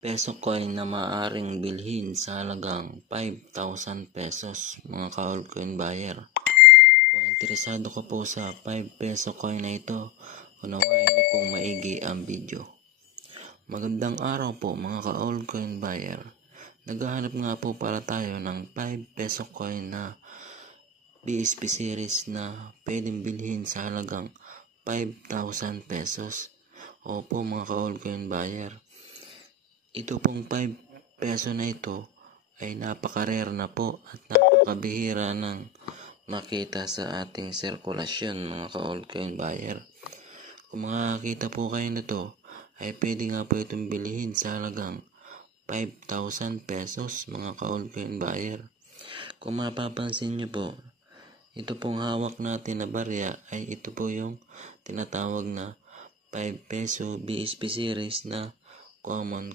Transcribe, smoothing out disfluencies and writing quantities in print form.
peso coin na maaaring bilhin sa halagang 5,000 pesos mga ka-altcoin buyer. Kung interesado ka po sa 5 peso coin na ito, unawain niyo pong maigi ang video. Magandang araw po mga ka-altcoin buyer. Naghahanap nga po para tayo ng 5 peso coin na BSP series na pwedeng bilhin sa halagang 5,000 pesos. Opo mga ka-altcoin buyer. Ito pong 5 peso na ito ay napaka-rare na po at napakabihira ng makita sa ating sirkulasyon mga ka-altcoin buyer. Kung makakita po kayo nito ay pwede nga po itong bilhin sa halagang 5,000 pesos mga ka-altcoin buyer. Kung mapapansin nyo po, ito pong hawak natin na barya ay ito po yung tinatawag na 5 peso BSP series na common